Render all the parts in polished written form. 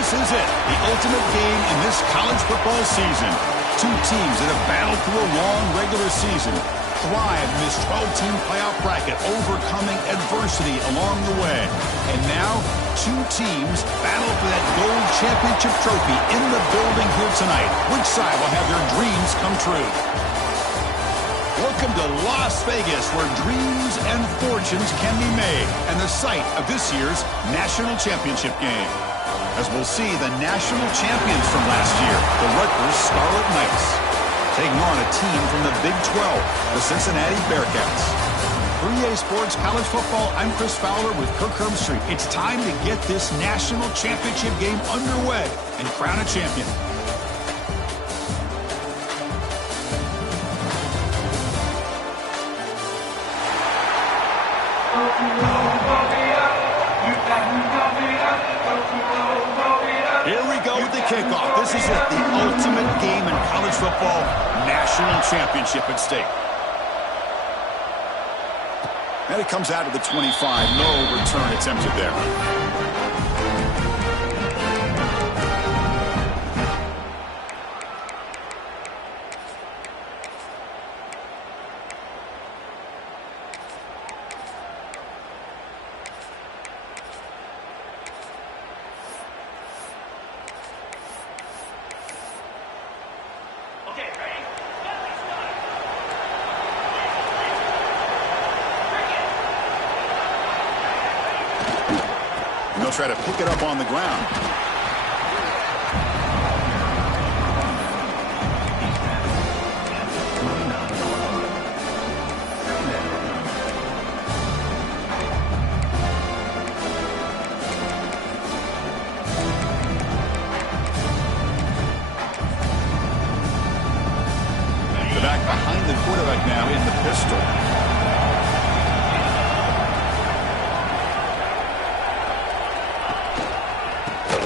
This is it, the ultimate game in this college football season. Two teams that have battled through a long regular season, thrive in this 12-team playoff bracket, overcoming adversity along the way. And now, two teams battle for that gold championship trophy in the building here tonight. Which side will have their dreams come true? Welcome to Las Vegas, where dreams and fortunes can be made, and the site of this year's national championship game. As we'll see the national champions from last year, the Rutgers Scarlet Knights, taking on a team from the Big 12, the Cincinnati Bearcats. For EA Sports College Football, I'm Chris Fowler with Kirk Herbstreit. It's time to get this national championship game underway and crown a champion. Here we go with the kickoff. This is it, the ultimate game in college football, national championship at stake. And it comes out of the 25. No return attempted there. They'll try to pick it up on the ground. The back behind the quarterback now in the pistol.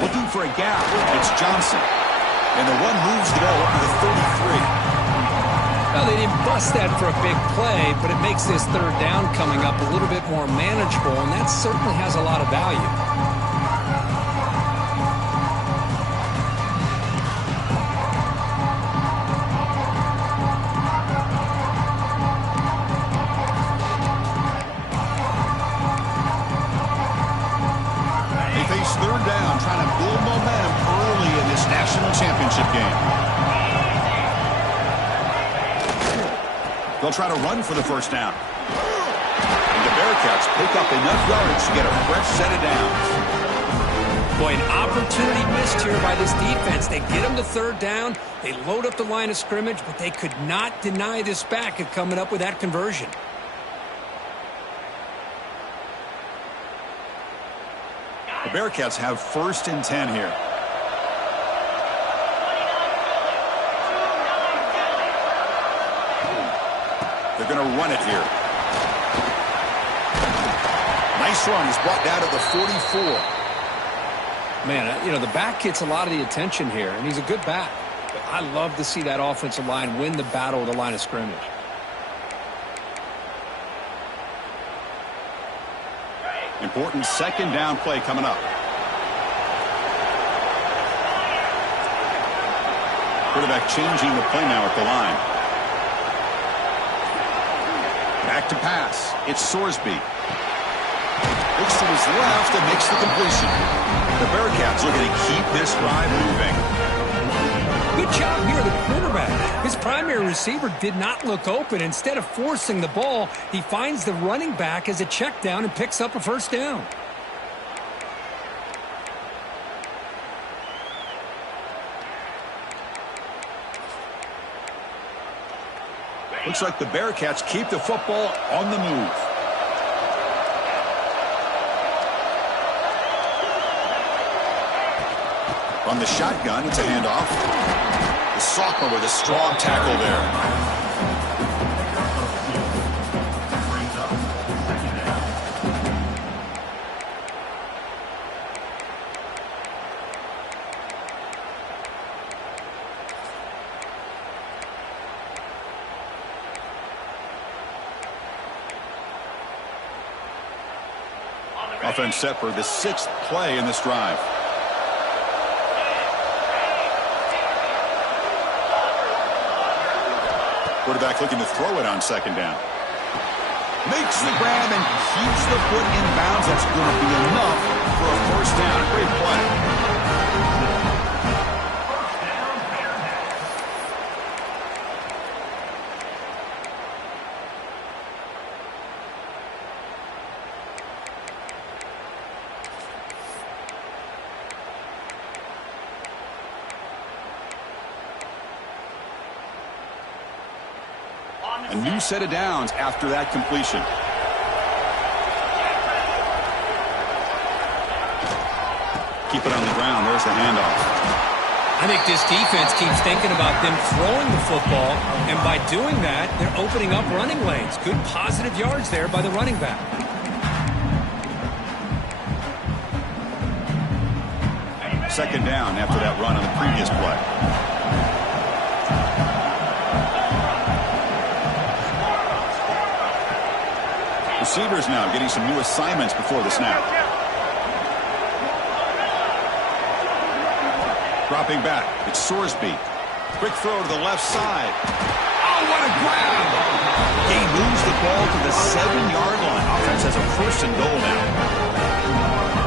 Looking for a gap. It's Johnson. And the one moves the ball up to the 33. Well, they didn't bust that for a big play, but it makes this third down coming up a little bit more manageable, and that certainly has a lot of value. Third down, trying to build momentum early in this national championship game. They'll try to run for the first down. And the Bearcats pick up enough yards to get a fresh set of downs. Boy, an opportunity missed here by this defense. They get them to third down. They load up the line of scrimmage, but they could not deny this back of coming up with that conversion. The Bearcats have 1st and 10 here. They're going to run it here. Nice run. He's brought down to the 44. Man, you know, the back gets a lot of the attention here, and he's a good back. But I love to see that offensive line win the battle of the line of scrimmage. Important second down play coming up. Quarterback changing the play now at the line. Back to pass. It's Sorsby. Looks to his left and makes the completion. The Bearcats looking to keep this drive moving. Good job here, the quarterback. His primary receiver did not look open. Instead of forcing the ball, he finds the running back as a check down and picks up a first down. Looks like the Bearcats keep the football on the move. On the shotgun, it's a handoff. The sophomore with a strong tackle there. Offense set for the 6th play in this drive. Quarterback looking to throw it on second down. Makes the grab and keeps the foot in bounds. That's going to be enough for a first down. Great play. A new set of downs after that completion. Keep it on the ground. There's the handoff. I think this defense keeps thinking about them throwing the football, and by doing that, they're opening up running lanes. Good positive yards there by the running back. Second down after that run on the previous play. Receivers now getting some new assignments before the snap. Dropping back. It's Sorsby. Quick throw to the left side. Oh, what a grab! He moves the ball to the 7-yard line. Offense has a first and goal now.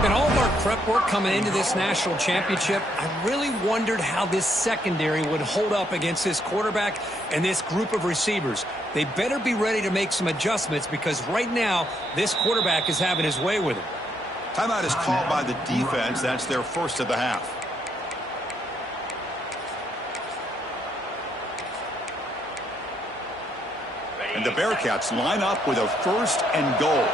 In all of our prep work coming into this national championship, I really wondered how this secondary would hold up against this quarterback and this group of receivers. They better be ready to make some adjustments because right now, this quarterback is having his way with him. Timeout is called by the defense. That's their first of the half. And the Bearcats line up with a first and goal.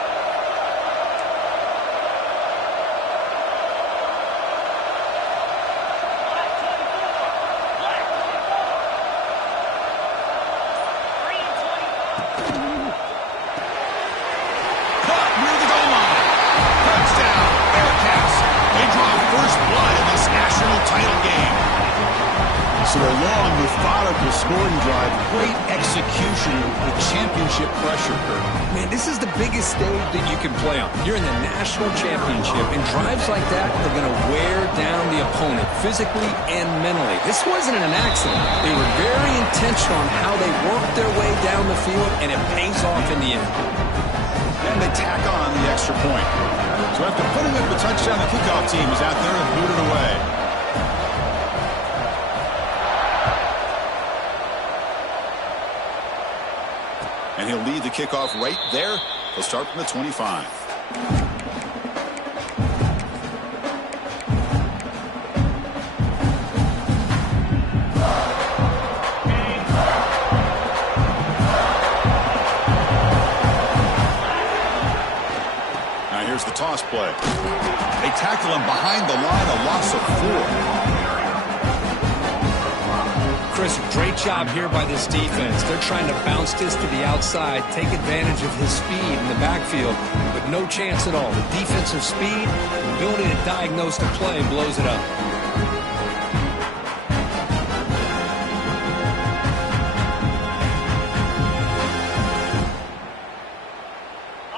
So a long, methodical scoring drive, great execution with championship pressure, Kurt. Man, this is the biggest stage that you can play on. You're in the national championship, and drives like that are going to wear down the opponent physically and mentally. This wasn't an accident. They were very intentional on how they worked their way down the field, and it pays off in the end. And they tack on the extra point. So after putting up a touchdown, the kickoff team is out there and booted away. And he'll lead the kickoff right there. He'll start from the 25. Now here's the toss play. They tackle him behind the line, a loss of 4. Chris, great job here by this defense. They're trying to bounce this to the outside, take advantage of his speed in the backfield, but no chance at all. The defensive speed, the ability to diagnose the play, blows it up.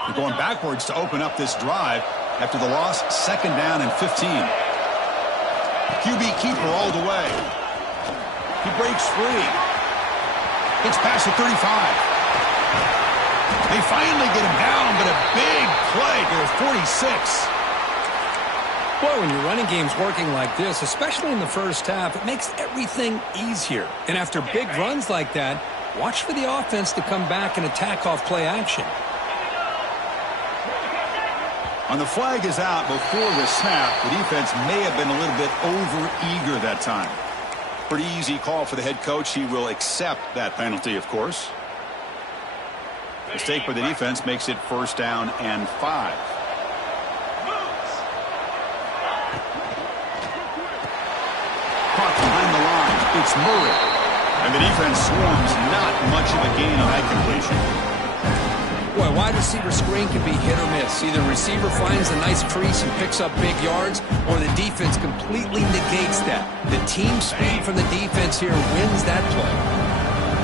They're going backwards to open up this drive after the loss, second down and 15. QB keeper all the way. He breaks free. Gets past the 35. They finally get him down, but a big play to the 46. Boy, when your running game's working like this, especially in the first half, it makes everything easier. And after big runs like that, watch for the offense to come back and attack off play action. On the flag is out before the snap. The defense may have been a little bit over-eager that time. Pretty easy call for the head coach. He will accept that penalty, of course. Mistake by the defense makes it first down and 5. Caught behind the line. It's Murray. And the defense swarms. Not much of a gain on that completion. Boy, wide receiver screen can be hit or miss. Either receiver finds a nice crease and picks up big yards, or the defense completely negates that. The team speed from the defense here wins that play.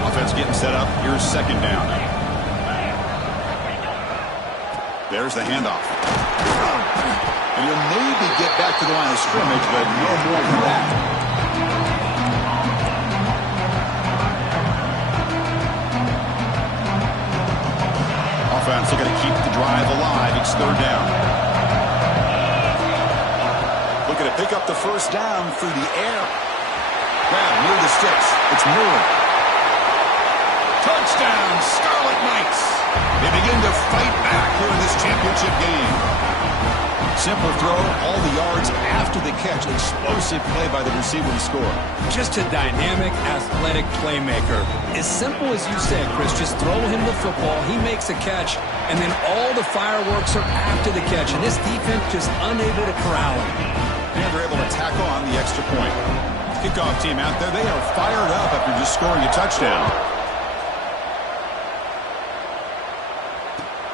Offense getting set up. Here's second down. There's the handoff. And he'll maybe get back to the line of scrimmage, but no more than that. drive alive. It's third down. Looking to pick up the first down through the air. Grab near the sticks. It's Miller. Touchdown, Scarlet Knights. They begin to fight back here in this championship game. Simple throw, all the yards after the catch. Explosive play by the receiver to score. Just a dynamic, athletic playmaker. As simple as you said, Chris, just throw him the football, he makes a catch, and then all the fireworks are after the catch. And this defense just unable to corral him. And they're able to tack on the extra point. Kickoff team out there, they are fired up after just scoring a touchdown.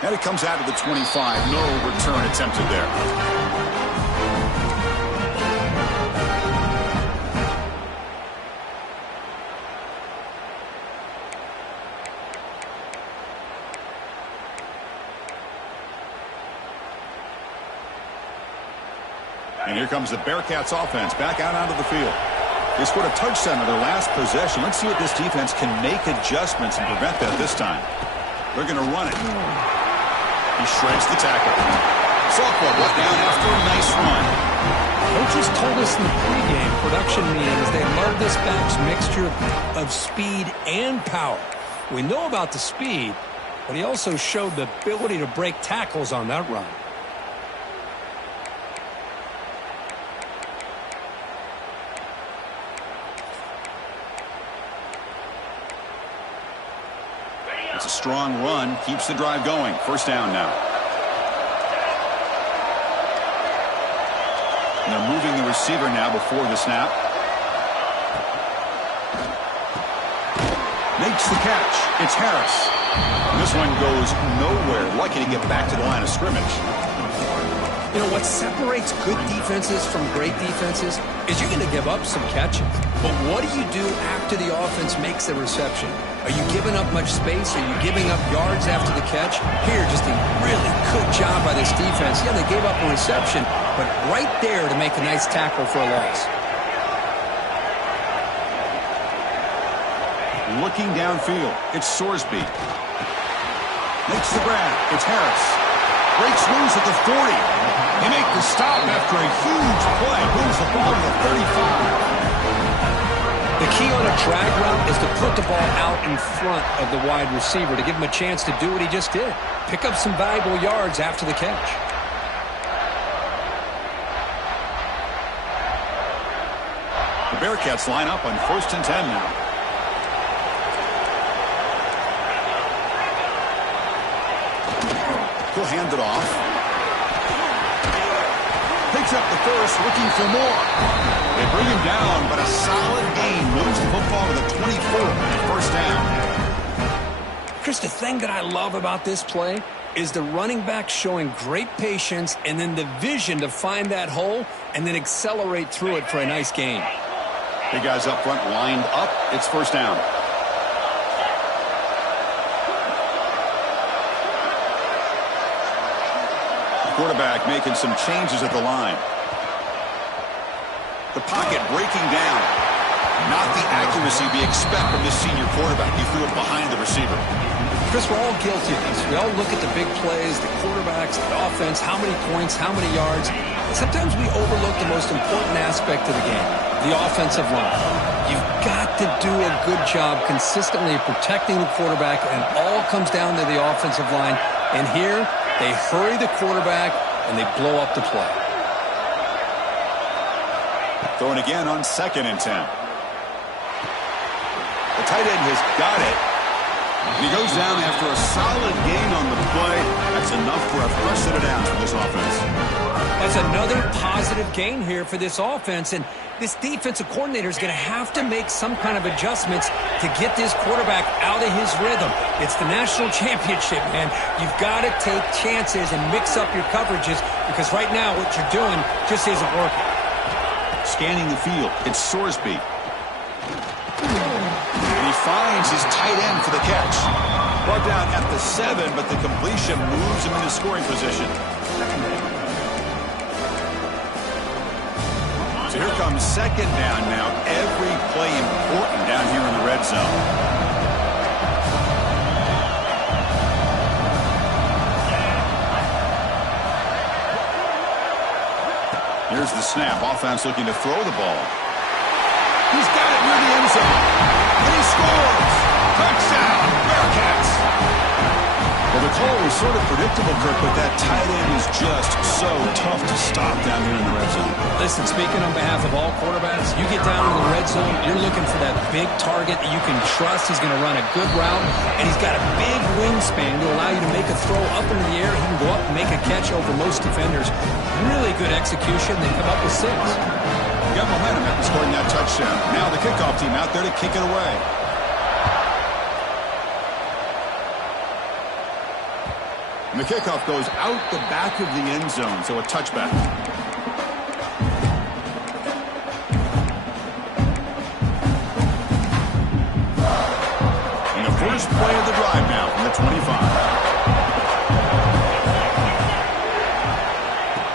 And it comes out of the 25. No return attempted there. And here comes the Bearcats offense back out onto the field. They scored a touchdown on their last possession. Let's see if this defense can make adjustments and prevent that this time. They're going to run it. He shreds the tackle. Softball brought down after a nice run. Coaches told us in the pregame production meetings they love this back's mixture of speed and power. We know about the speed, but he also showed the ability to break tackles on that run. It's a strong run, keeps the drive going. First down now. And they're moving the receiver now before the snap. Makes the catch. It's Harris. And this one goes nowhere. Lucky to get back to the line of scrimmage. You know, what separates good defenses from great defenses is you're going to give up some catches. But what do you do after the offense makes the reception? Are you giving up much space? Are you giving up yards after the catch? Here, just a really good job by this defense. Yeah, they gave up a reception, but right there to make a nice tackle for a loss. Looking downfield, it's Sorsby. Makes the grab. It's Harris. Breaks loose at the 40. They make the stop after a huge play. Moves the ball to the 35. The key on a drag route is to put the ball out in front of the wide receiver to give him a chance to do what he just did. Pick up some valuable yards after the catch. The Bearcats line up on 1st and 10 now. He'll hand it off. Picks up the first, looking for more. They bring him down, but a solid gain moves the football to the 24 and first down. Chris, the thing that I love about this play is the running back showing great patience and then the vision to find that hole and then accelerate through it for a nice gain. Big guys up front lined up. It's first down. Quarterback making some changes at the line. The pocket breaking down. Not the accuracy we expect from this senior quarterback. He threw it behind the receiver. Chris, we're all guilty of this. We all look at the big plays, the quarterbacks, the offense, how many points, how many yards. Sometimes we overlook the most important aspect of the game, the offensive line. You've got to do a good job consistently protecting the quarterback, and it all comes down to the offensive line. And here, they hurry the quarterback, and they blow up the play. Throwing again on 2nd and 10. The tight end has got it. He goes down after a solid gain on the play. That's enough for a first set of downs for this offense. That's another positive gain here for this offense, and this defensive coordinator is going to have to make some kind of adjustments to get this quarterback out of his rhythm. It's the national championship, man. You've got to take chances and mix up your coverages because right now what you're doing just isn't working. Scanning the field, it's Sorsby. And he finds his tight end for the catch. Brought down at the 7, but the completion moves him into scoring position. So here comes 2nd down now. Every play important down here in the red zone. Here's the snap. Offense looking to throw the ball. He's got it near the end zone. And he scores. Touchdown, Bearcats. Well, the call was sort of predictable, Kirk, but that tight end is just so tough to stop down here in the red zone. Listen, speaking on behalf of all quarterbacks, you get down to the red zone, you're looking for that big target that you can trust. He's going to run a good route, and he's got a big wingspan to allow you to make a throw up into the air. He can go up and make a catch over most defenders. Really good execution. They come up with 6. Got momentum after scoring that touchdown. Now the kickoff team out there to kick it away. And the kickoff goes out the back of the end zone, so a touchback. And the first play of the drive now from the 25.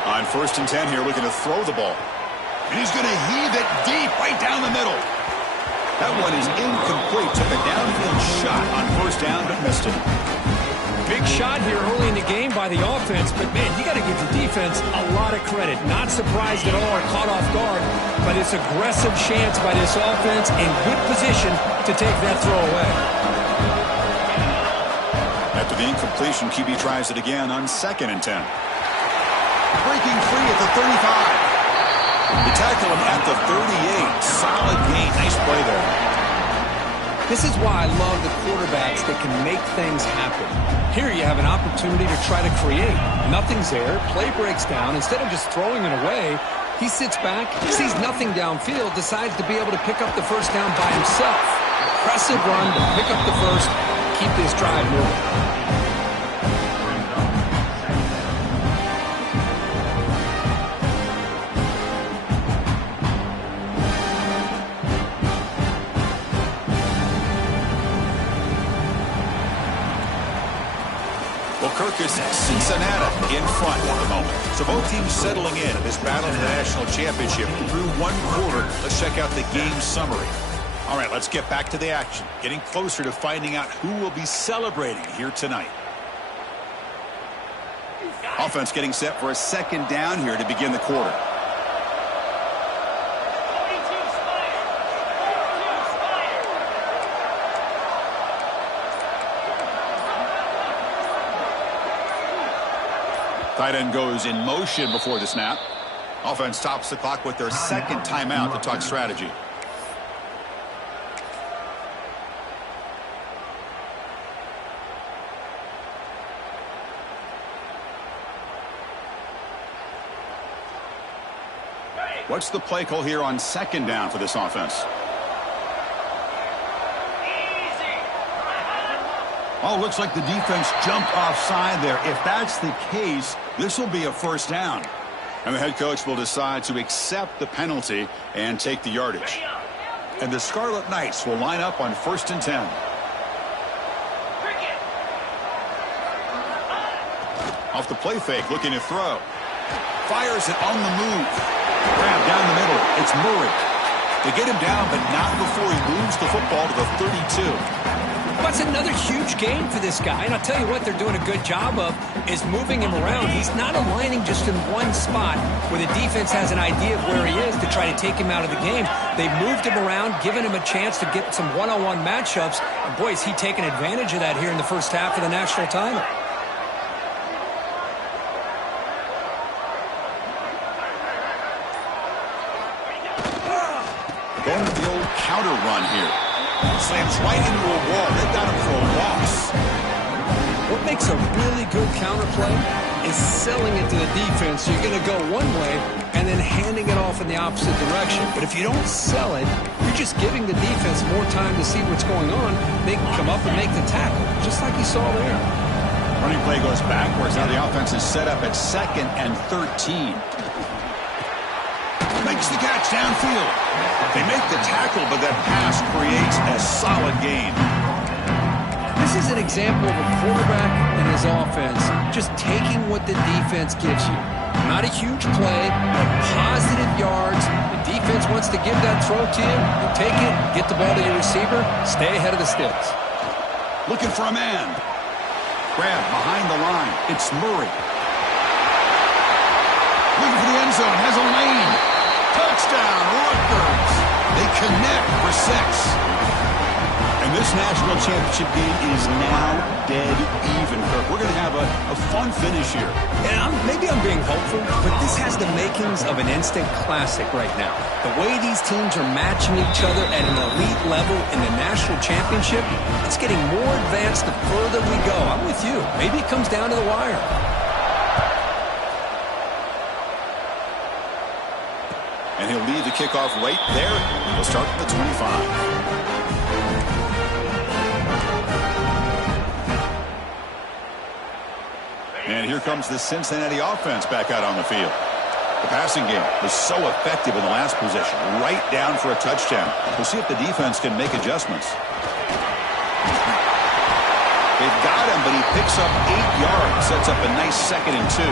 On 1st and 10 here, looking to throw the ball. And he's going to heave it deep right down the middle. That one is incomplete. Took a downfield shot on 1st down, but missed it. Big shot here early in the game by the offense, but, man, you got to give the defense a lot of credit. Not surprised at all or caught off guard, but it's aggressive chance by this offense in good position to take that throw away. After the incompletion, QB tries it again on 2nd and 10. Breaking free at the 35. They tackle him at the 38. Solid gain. Nice play there. This is why I love the quarterbacks that can make things happen. Here you have an opportunity to try to create. Nothing's there. Play breaks down. Instead of just throwing it away, he sits back, sees nothing downfield, decides to be able to pick up the 1st down by himself. Impressive run to pick up the 1st, keep this drive moving. Kirk is Cincinnati in front at the moment. So both teams settling in this battle for the national championship through 1 quarter. Let's check out the game summary. All right, let's get back to the action. Getting closer to finding out who will be celebrating here tonight. Offense getting set for a 2nd down here to begin the quarter. Tight end goes in motion before the snap. Offense stops the clock with their 2nd timeout to talk strategy. What's the play call here on 2nd down for this offense? Oh, looks like the defense jumped offside there. If that's the case, this will be a 1st down. And the head coach will decide to accept the penalty and take the yardage. And the Scarlet Knights will line up on 1st and 10. Off the play fake, looking to throw. Fires it on the move. Grab down the middle. It's Murray. They get him down, but not before he moves the football to the 32. That's another huge game for this guy. And I'll tell you what they're doing a good job of is moving him around. He's not aligning just in one spot where the defense has an idea of where he is to try to take him out of the game. They've moved him around, given him a chance to get some one-on-one matchups. And boy, is he taking advantage of that here in the 1st half of the national title. Going with the old counter run here. Slams right into a wall. They've got him for a loss. What makes a really good counter play is selling it to the defense. So you're going to go one way and then handing it off in the opposite direction. But if you don't sell it, you're just giving the defense more time to see what's going on. They can come up and make the tackle, just like you saw there. Running play goes backwards. Now the offense is set up at 2nd and 13. Makes the catch downfield. They make the tackle, but that pass creates a solid gain. This is an example of a quarterback and his offense just taking what the defense gives you. Not a huge play, but positive yards. The defense wants to give that throw to you. You take it, get the ball to your receiver, stay ahead of the sticks. Looking for a man. Grab behind the line. It's Murray. Looking for the the end zone, has a lane. Touchdown, Rutgers. They connect for 6. And this national championship game is now dead even, Kirk. We're going to have a fun finish here. And maybe I'm being hopeful, but this has the makings of an instant classic right now. The way these teams are matching each other at an elite level in the national championship, it's getting more advanced the further we go. I'm with you. Maybe it comes down to the wire. And he'll lead the kickoff right there. He'll start at the 25. And here comes the Cincinnati offense back out on the field. The passing game was so effective in the last possession, right down for a touchdown. We'll see if the defense can make adjustments. They've got him, but he picks up 8 yards, sets up a nice 2nd and 2.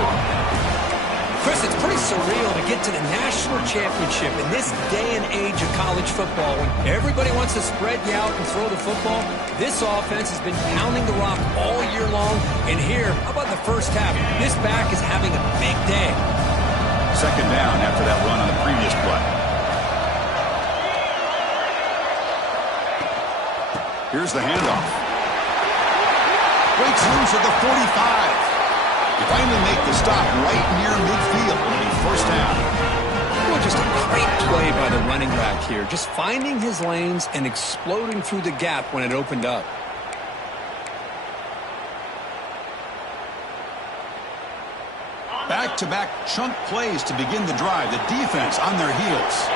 Chris, it's pretty surreal to get to the national championship in this day and age of college football when everybody wants to spread you out and throw the football. This offense has been pounding the rock all year long. And here, how about the first half? This back is having a big day. 2nd down after that run on the previous play. Here's the handoff. Breaks loose at the 45. They finally make the stop right near midfield. It'll be 1st down. Well, just a great play by the running back here. Just finding his lanes and exploding through the gap when it opened up. Back-to-back chunk plays to begin the drive. The defense on their heels.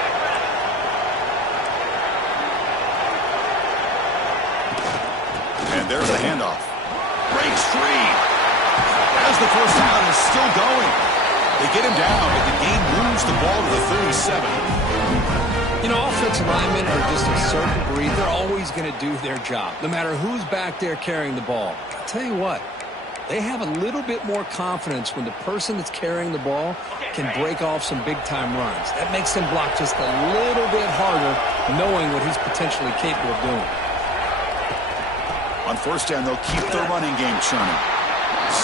And there's the handoff. Breaks free. As the 1st down is still going. They get him down, but the game moves the ball to the 37. You know, offensive linemen are just a certain breed. They're always going to do their job, no matter who's back there carrying the ball. I'll tell you what, they have a little bit more confidence when the person that's carrying the ball can break off some big-time runs. That makes him block just a little bit harder, knowing what he's potentially capable of doing. On 1st down, they'll keep their running game churning.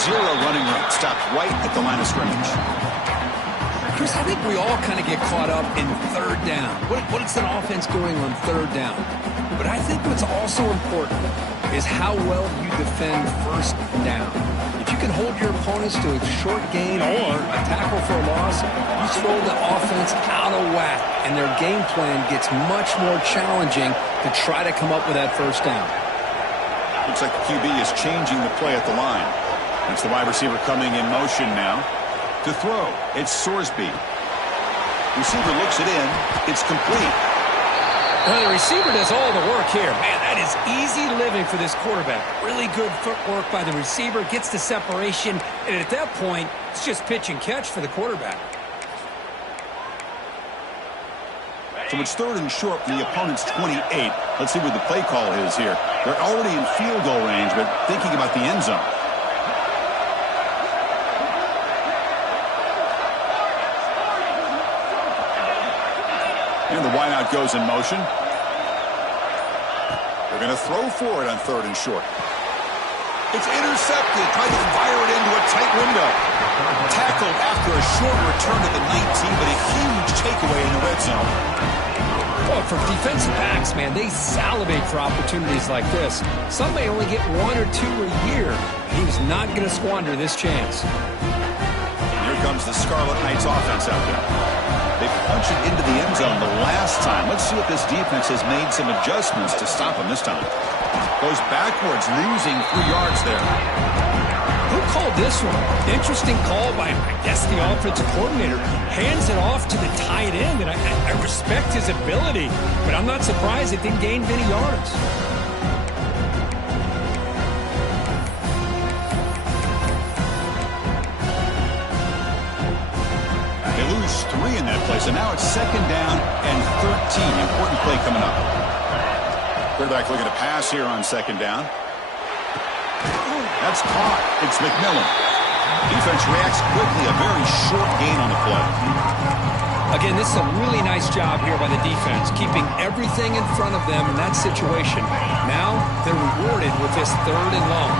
0 running rate, stopped right at the line of scrimmage. Chris, I think we all kind of get caught up in 3rd down. What is an offense doing on 3rd down? But I think what's also important is how well you defend 1st down. If you can hold your opponents to a short gain or a tackle for a loss, you throw the offense out of whack, and their game plan gets much more challenging to try to come up with that 1st down. Looks like the QB is changing the play at the line. It's the wide receiver coming in motion now. To throw, it's Sorsby. Receiver looks it in. It's complete. Well, the receiver does all the work here. Man, that is easy living for this quarterback. Really good footwork by the receiver. Gets the separation. And at that point, it's just pitch and catch for the quarterback. So it's 3rd and short from the opponent's 28. Let's see what the play call is here. They're already in field goal range, but thinking about the end zone. And the wideout goes in motion. They're going to throw for it on 3rd and short. It's intercepted. Trying to fire it into a tight window. Tackled after a short return at the 19, but a huge takeaway in the red zone. Well, for defensive backs, man, they salivate for opportunities like this. Some may only get 1 or 2 a year. He was not going to squander this chance. Here comes the Scarlet Knights offense out there. They punched it into the end zone the last time. Let's see if this defense has made some adjustments to stop him this time. Goes backwards, losing 3 yards there. Who called this one? Interesting call by, I guess, the offensive coordinator. Hands it off to the tight end, and I respect his ability, but I'm not surprised it didn't gain many yards. They lose 3 in that play, so now it's 2nd down and 13. Important play coming up. Quarterback looking to pass here on 2nd down. That's caught. It's McMillan. Defense reacts quickly. A very short gain on the play. Again, this is a really nice job here by the defense, keeping everything in front of them in that situation. Now they're rewarded with this 3rd and long.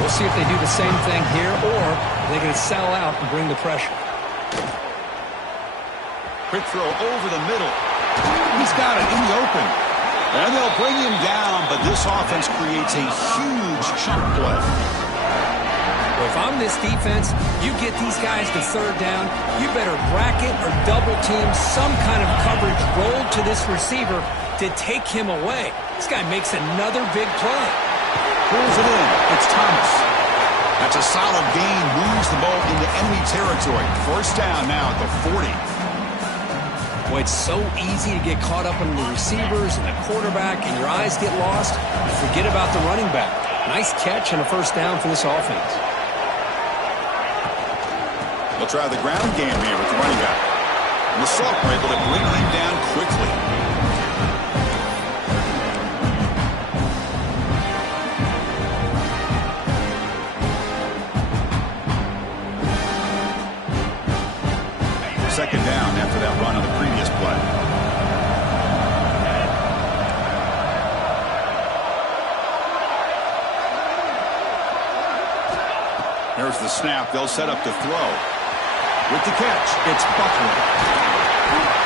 We'll see if they do the same thing here, or they're going to sell out and bring the pressure. Quick throw over the middle. He's got it in the open. And they'll bring him down, but this offense creates a huge chunk play. If I'm this defense, you get these guys to third down, you better bracket or double team some kind of coverage rolled to this receiver to take him away. This guy makes another big play. Pulls it in. It's Thomas. That's a solid gain. Moves the ball into enemy territory. First down now at the 40. Boy, it's so easy to get caught up in the receivers and the quarterback, and your eyes get lost. You forget about the running back. Nice catch and a first down for this offense. They'll try the ground game here with the running back. And the Salt were able to bring him down quickly. Second down after that run on the previous play. There's the snap. They'll set up to throw. With the catch, it's Buckner.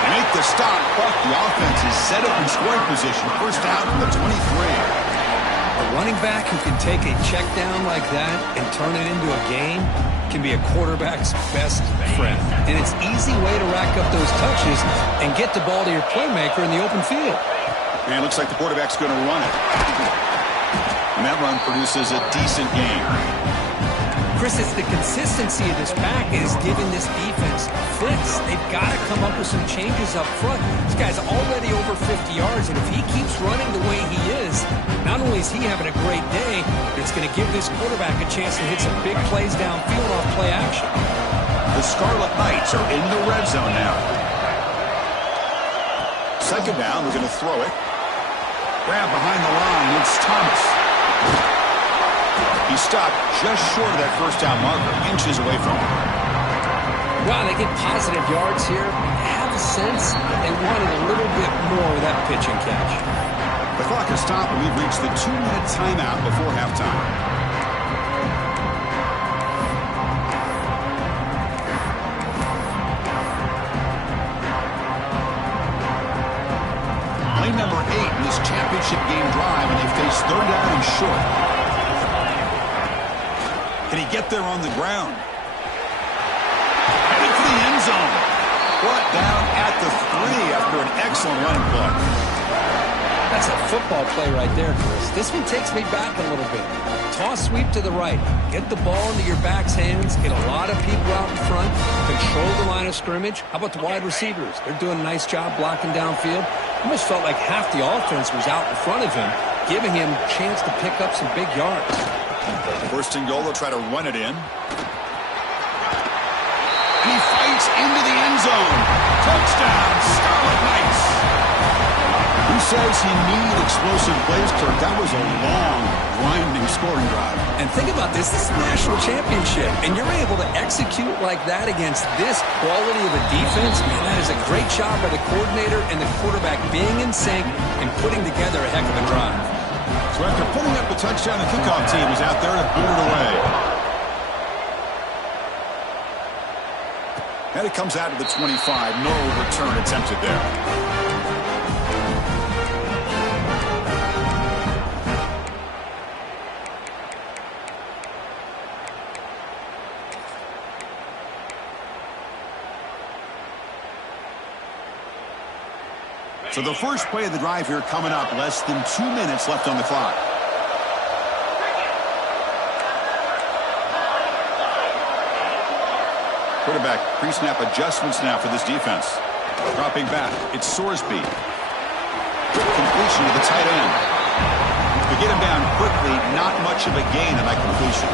They make the stop, but the offense is set up in scoring position. First down from the 23. A running back who can take a check down like that and turn it into a gain can be a quarterback's best friend. And it's an easy way to rack up those touches and get the ball to your playmaker in the open field. And it looks like the quarterback's going to run it. And that run produces a decent gain. Chris, it's the consistency of this pack is giving this defense fits. They've got to come up with some changes up front. This guy's already over 50 yards, and if he keeps running the way he is, not only is he having a great day, but it's going to give this quarterback a chance to hit some big plays downfield off play action. The Scarlet Knights are in the red zone now. Second down, we're going to throw it. Grab behind the line, it's Thomas. He stopped just short of that first down marker, inches away from him. Wow, they get positive yards here. I have a sense that they wanted a little bit more of that pitch and catch. The clock has stopped, and we've reached the 2-minute timeout before halftime. Play number 8 in this championship game drive, and they face third down and short. Can he get there on the ground? Headed for the end zone. Brought down at the 3 after an excellent running play. That's a football play right there, Chris. This one takes me back a little bit. Toss sweep to the right. Get the ball into your back's hands. Get a lot of people out in front. Control the line of scrimmage. How about the wide receivers? They're doing a nice job blocking downfield. Almost felt like half the offense was out in front of him, giving him a chance to pick up some big yards. First and goal, they'll try to run it in. And he fights into the end zone. Touchdown, Scarlet Knights. Who says you need explosive plays, Kirk? That was a long, grinding scoring drive. And think about this. This is a national championship, and you're able to execute like that against this quality of a defense. Man, that is a great job by the coordinator and the quarterback being in sync and putting together a heck of a drive. So after putting up the touchdown, the kickoff team is out there to boot it away. And it comes out to the 25. No return attempted there. So the first play of the drive here coming up, less than 2 minutes left on the clock. Quarterback pre-snap adjustments now for this defense. Dropping back, it's Sorsby. Quick completion to the tight end. To get him down quickly, not much of a gain on that completion.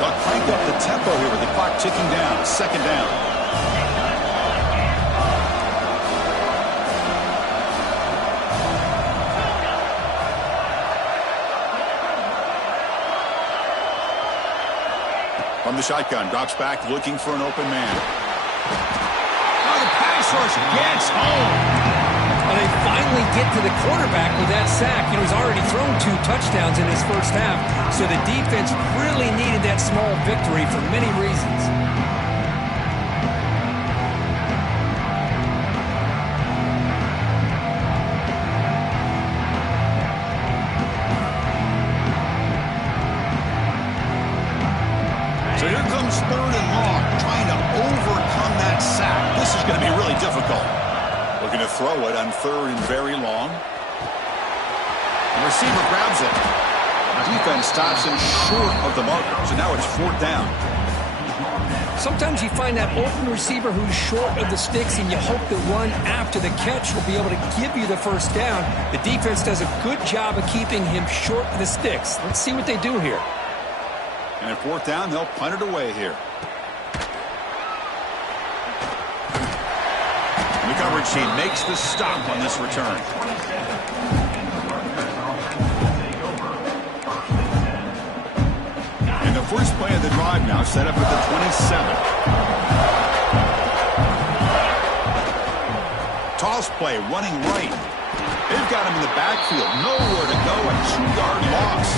They'll crank up the tempo here with the clock ticking down. Second down. From the shotgun, drops back, looking for an open man. Now the pass rush gets home. Well, they finally get to the quarterback with that sack. He's already thrown 2 touchdowns in his first half, so the defense really needed that small victory for many reasons. Looking to throw it on 3rd and very long. The receiver grabs it. Defense stops him short of the marker, so now it's 4th down. Sometimes you find that open receiver who's short of the sticks, and you hope the run after the catch will be able to give you the 1st down. The defense does a good job of keeping him short of the sticks. Let's see what they do here. And at 4th down, they'll punt it away here. And the coverage team makes the stop on this return. And the first play of the drive now set up at the 27. Toss play running right. They've got him in the backfield. Nowhere to go. A 2-yard loss.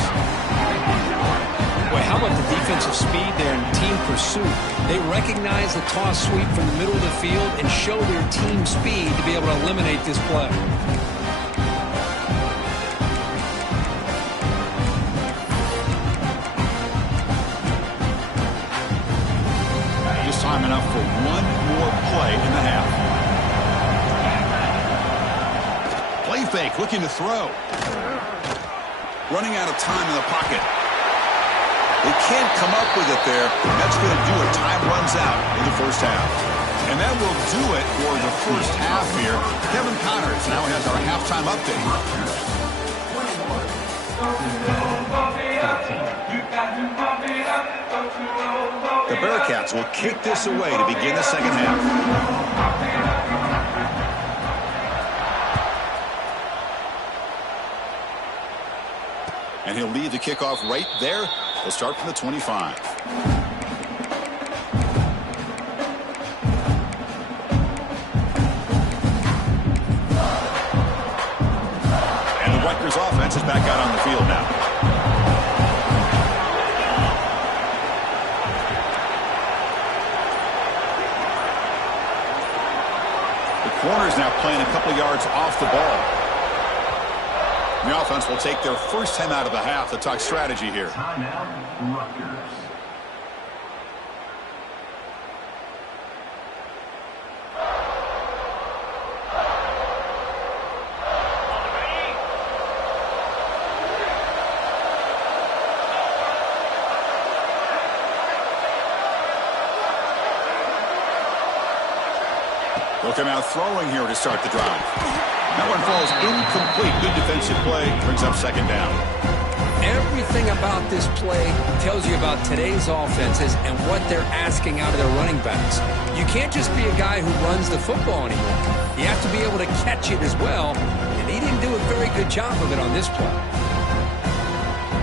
Boy, how about the defensive speed there and team pursuit? They recognize the toss sweep from the middle of the field and show their team speed to be able to eliminate this play. Just time enough for one more play in the half. Play fake, looking to throw. Running out of time in the pocket. They can't come up with it there. That's going to do it. Time runs out in the first half. And that will do it for the first half here. Kevin Connors now has our halftime update. The Bearcats will kick this away to begin the second half. And he'll lead the kickoff right there. They'll start from the 25. And the Rutgers offense is back out on the field now. The corner's now playing a couple yards off the ball. The offense will take their first time out of the half to talk strategy here. Timeout, Rutgers. They'll come out throwing here to start the drive. That one falls incomplete. Good defensive play. Brings up 2nd down. Everything about this play tells you about today's offenses and what they're asking out of their running backs. You can't just be a guy who runs the football anymore. You have to be able to catch it as well, and he didn't do a very good job of it on this play.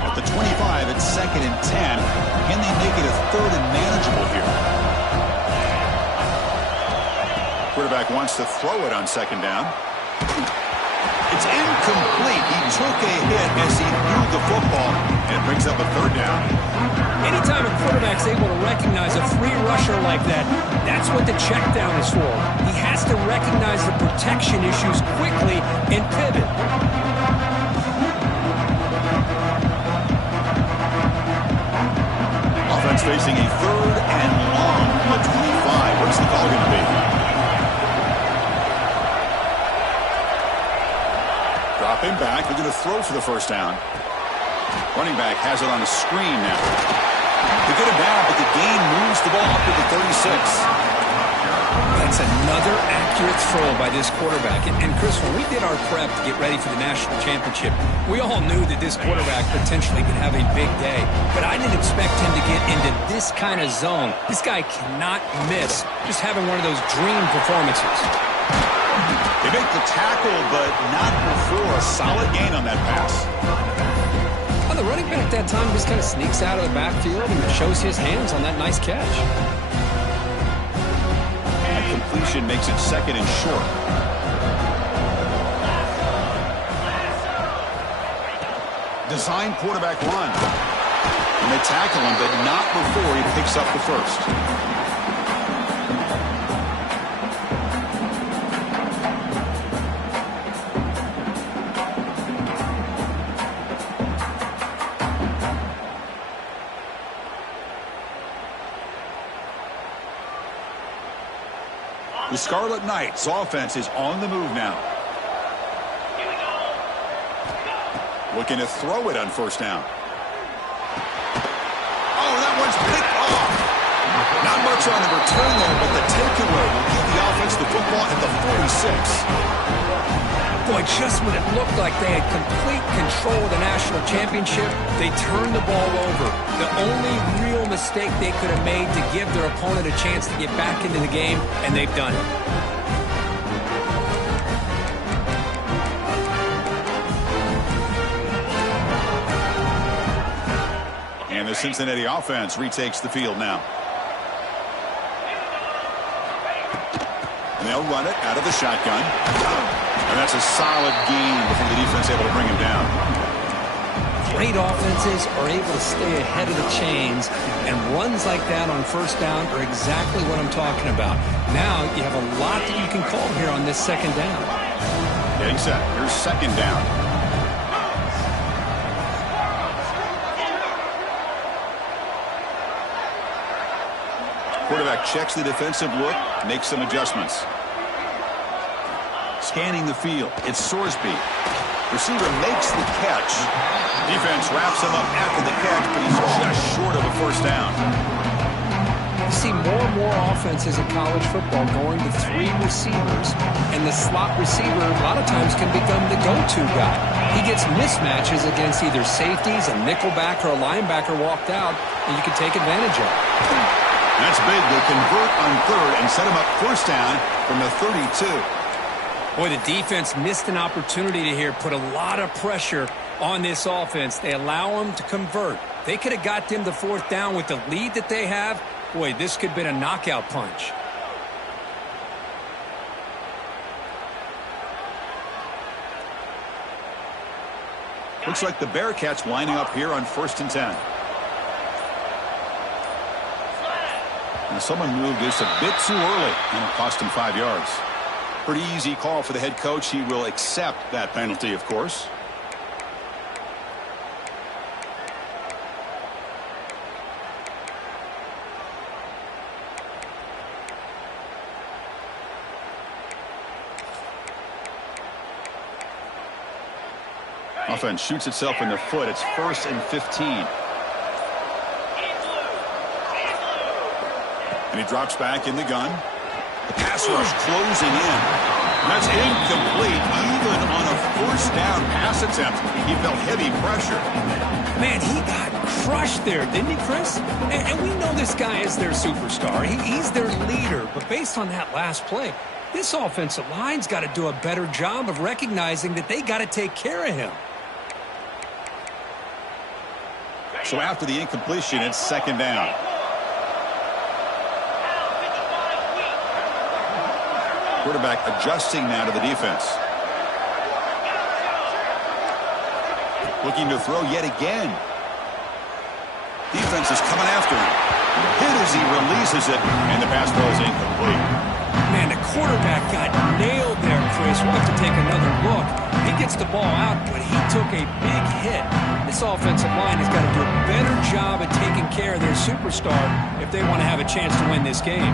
At the 25, it's 2nd and 10. Can they make it a 3rd and manageable here? Quarterback wants to throw it on 2nd down. It's incomplete. He took a hit as he threw the football, and it brings up a 3rd down. Anytime a quarterback's able to recognize a free rusher like that, that's what the check down is for. He has to recognize the protection issues quickly and pivot. Offense facing a 3rd and long on the 25. What's the call going to be? Dropping back, they're going to throw for the 1st down. Running back has it on a screen now. They get it down, but the gain moves the ball up to the 36. That's another accurate throw by this quarterback. And Chris, when we did our prep to get ready for the national championship, we all knew that this quarterback potentially could have a big day. But I didn't expect him to get into this kind of zone. This guy cannot miss. Just having one of those dream performances. They make the tackle, but not before a solid gain on that pass. Well, the running back at that time just kind of sneaks out of the backfield and shows his hands on that nice catch. That completion makes it 2nd and short. Design quarterback run. And they tackle him, but not before he picks up the 1st. The Scarlet Knights offense is on the move now. Looking to throw it on first down. Oh, that one's picked off. Not much on the return there, but the takeaway will give the offense the football at the 46. Boy, just when it looked like they had complete control of the national championship, they turned the ball over. The only real mistake they could have made to give their opponent a chance to get back into the game, and they've done it. And the Cincinnati offense retakes the field now. And they'll run it out of the shotgun. And that's a solid gain before the defense able to bring him down. Great offenses are able to stay ahead of the chains, and runs like that on first down are exactly what I'm talking about. Now you have a lot that you can call here on this second down. Getting set. Here's second down. Quarterback checks the defensive look, makes some adjustments. Scanning the field, it's Sorsby. Receiver makes the catch. Defense wraps him up after the catch, but he's just short of a first down. You see more and more offenses in college football going to 3 receivers, and the slot receiver a lot of times can become the go-to guy. He gets mismatches against either safeties, a nickelback, or a linebacker walked out, and you can take advantage of it. That's big. They convert on third and set him up first down from the 32. Boy, the defense missed an opportunity to here, put a lot of pressure on this offense. They allow them to convert. They could have got them the fourth down with the lead that they have. Boy, this could have been a knockout punch. Looks like the Bearcats lining up here on 1st and 10. Now someone moved this a bit too early, and it cost him 5 yards. Pretty easy call for the head coach. He will accept that penalty, of course. Offense shoots itself in the foot. It's 1st and 15. And he drops back in the gun. The pass rush closing in. That's incomplete. Even on a first down pass attempt, he felt heavy pressure. Man, he got crushed there, didn't he, Chris? And we know this guy is their superstar. He's their leader. But based on that last play, this offensive line's got to do a better job of recognizing that they got to take care of him. So after the incompletion, it's second down. Quarterback adjusting now to the defense. Looking to throw yet again. Defense is coming after him. Hit as he releases it, and the pass ball is incomplete. Man, the quarterback got nailed there, Chris. We'll have to take another look. He gets the ball out, but he took a big hit. This offensive line has got to do a better job at taking care of their superstar if they want to have a chance to win this game.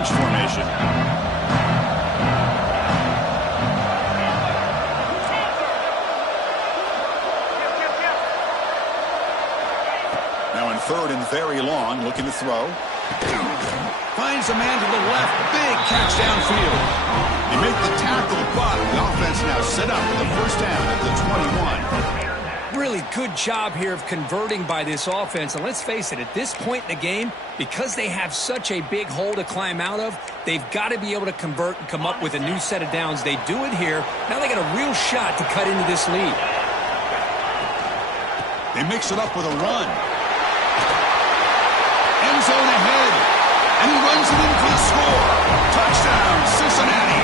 Formation. Now in 3rd and very long, looking to throw. Finds a man to the left. Big catch downfield. He made the tackle, but the offense now set up with a first down at the 21. Really good job here of converting by this offense. And let's face it, at this point in the game, because they have such a big hole to climb out of, they've got to be able to convert and come up with a new set of downs. They do it here. Now they got a real shot to cut into this lead. They mix it up with a run. End zone ahead. And he runs it in for the score. Touchdown, Cincinnati.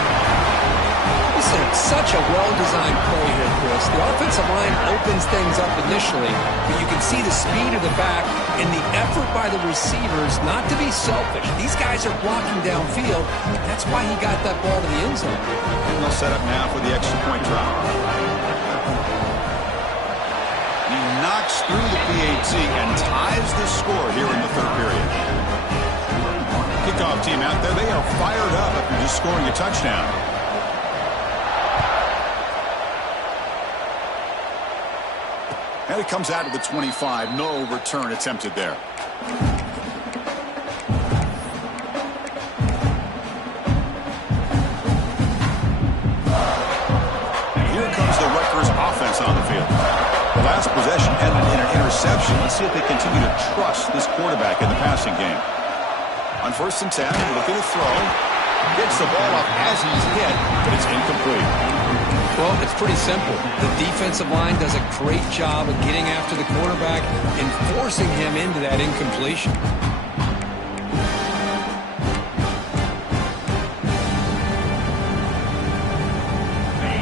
This is such a well-designed play here, Chris. The offensive line opens things up initially, but you can see the speed of the back and the effort by the receivers not to be selfish. These guys are blocking downfield. That's why he got that ball to the end zone. And they'll set up now for the extra point try. He knocks through the PAT and ties the score here in the third period. Kickoff team out there, they are fired up after just scoring a touchdown. And it comes out to the 25. No return attempted there. And here comes the Rutgers offense on the field. The last possession ended in an interception. Let's see if they continue to trust this quarterback in the passing game. On 1st and 10, looking to throw. Gets the ball up as he's hit, but it's incomplete. Well, it's pretty simple. The defensive line does a great job of getting after the quarterback and forcing him into that incompletion.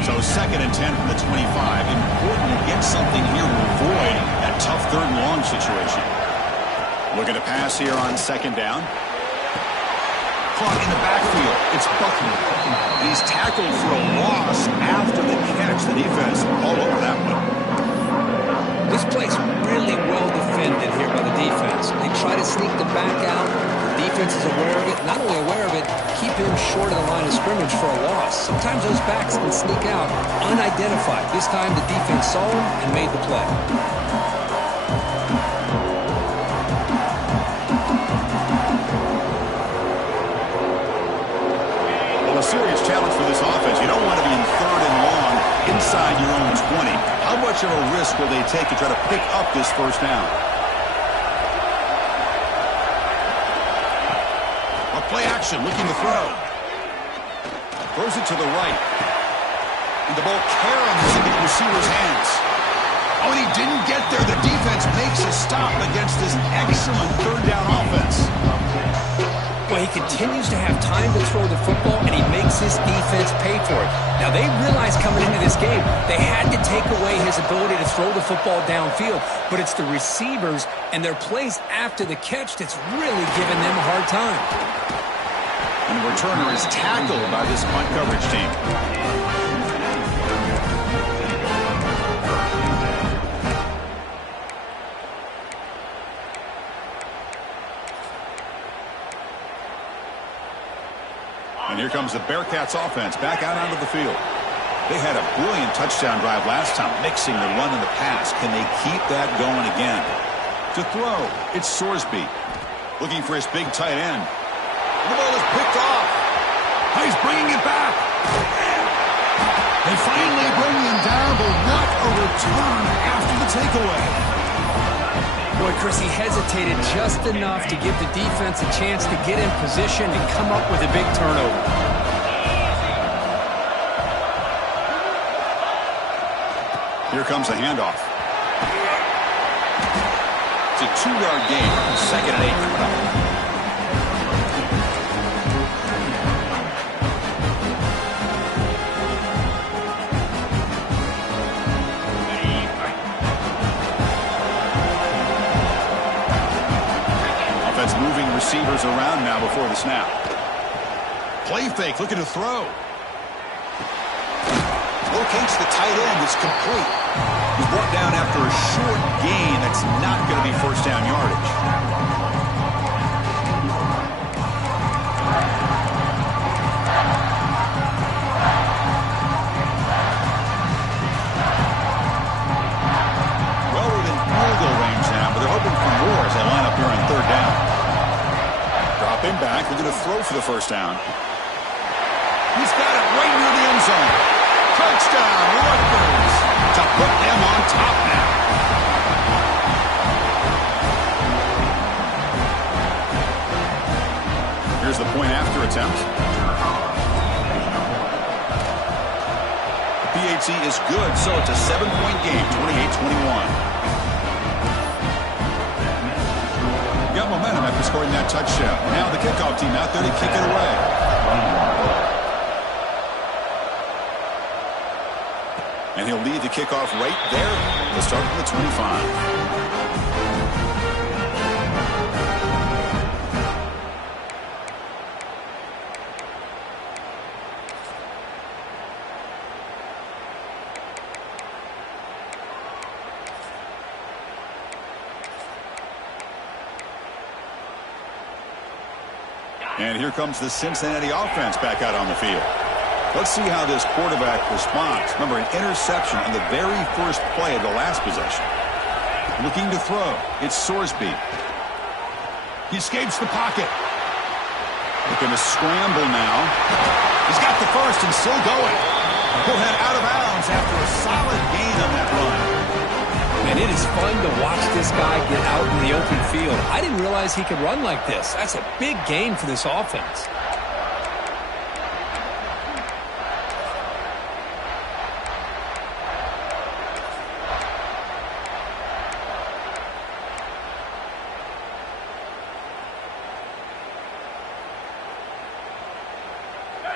So 2nd and 10 from the 25. Important to get something here to avoid that tough 3rd and long situation. Looking to pass here on 2nd down. Caught in the backfield. It's Buckner. He's tackled for a loss after the catch. The defense all over that one. This play's really well defended here by the defense. They try to sneak the back out. The defense is aware of it. Not only aware of it, keep him short of the line of scrimmage for a loss. Sometimes those backs can sneak out unidentified. This time the defense saw him and made the play. A serious challenge for this offense. You don't want to be in 3rd and long inside your own 20. How much of a risk will they take to try to pick up this 1st down? A play action, looking to throw. Throws it to the right. And the ball carries into the receiver's hands. Oh, and he didn't get there. The defense makes a stop against this excellent 3rd down offense. Well, he continues to have time to throw the football, and he makes his defense pay for it. Now, they realized coming into this game they had to take away his ability to throw the football downfield, but it's the receivers and their plays after the catch that's really giving them a hard time. And the returner is tackled by this punt coverage team. And here comes the Bearcats offense back out onto the field. They had a brilliant touchdown drive last time, mixing the run and the pass. Can they keep that going again? To throw, it's Sorsby. Looking for his big tight end. The ball is picked off. He's bringing it back. They finally bring him down, but what a return after the takeaway. Boy, Chris, he hesitated just enough to give the defense a chance to get in position and come up with a big turnover. Here comes the handoff. It's a 2-yard gain. 2nd and 8 coming up. Moving receivers around now before the snap. Play fake, looking to throw. Locates the tight end. It's complete. He's brought down after a short gain. That's not going to be 1st down yardage. Well within field goal range now, but they're hoping for more as they line up here on 3rd down. Drop him back. We're going to throw for the 1st down. He's got it right near the end zone. Touchdown, Rutgers, to put them on top now. Here's the point after attempt. PAT is good, so it's a 7-point game, 28-21. Got momentum after scoring that touchdown. Now the kickoff team out there to kick it away. And he'll lead the kickoff right there. He'll start from the 25. And here comes the Cincinnati offense back out on the field. Let's see how this quarterback responds. Remember, an interception on the very first play of the last possession. Looking to throw. It's Sorsby. He escapes the pocket. Looking to scramble now. He's got the first and still going. He'll head out of bounds after a solid gain on that run. And it is fun to watch this guy get out in the open field. I didn't realize he could run like this. That's a big gain for this offense.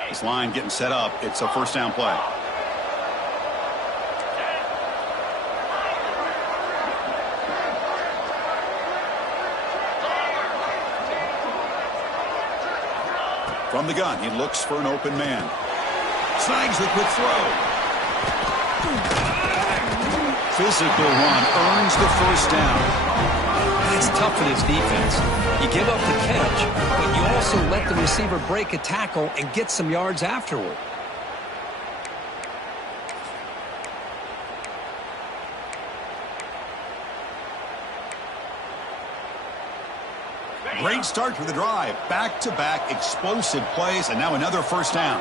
This line getting set up. It's a first down play. From the gun, he looks for an open man. Snags the quick throw. Physical run earns the first down. It's tough for this defense. You give up the catch, but you also let the receiver break a tackle and get some yards afterward. Great start to the drive. Back-to-back explosive plays, and now another first down.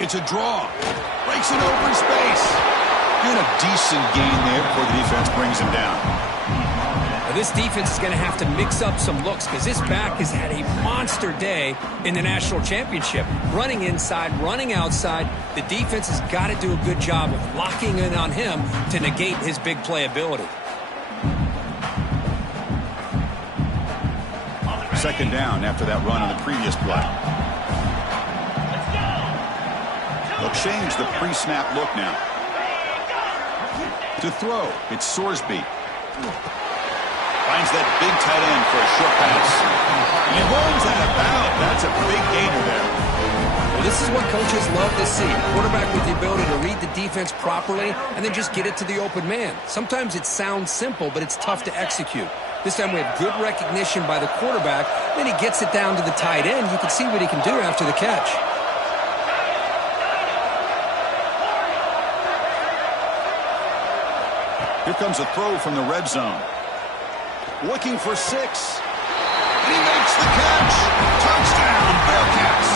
It's a draw. Breaks it open space. And a decent gain there before the defense brings him down. Now this defense is going to have to mix up some looks because this back has had a monster day in the national championship. Running inside, running outside. The defense has got to do a good job of locking in on him to negate his big playability. Second down after that run on the previous play. They'll change the pre-snap look now. To throw, it's Sorsby. Finds that big tight end for a short pass. And he rolls out of bounds. That's a big gainer there. Well, this is what coaches love to see. A quarterback with the ability to read the defense properly and then just get it to the open man. Sometimes it sounds simple, but it's tough to execute. This time we have good recognition by the quarterback. Then he gets it down to the tight end. You can see what he can do after the catch. Here comes a throw from the red zone. Looking for 6. And he makes the catch. Touchdown, Bearcats.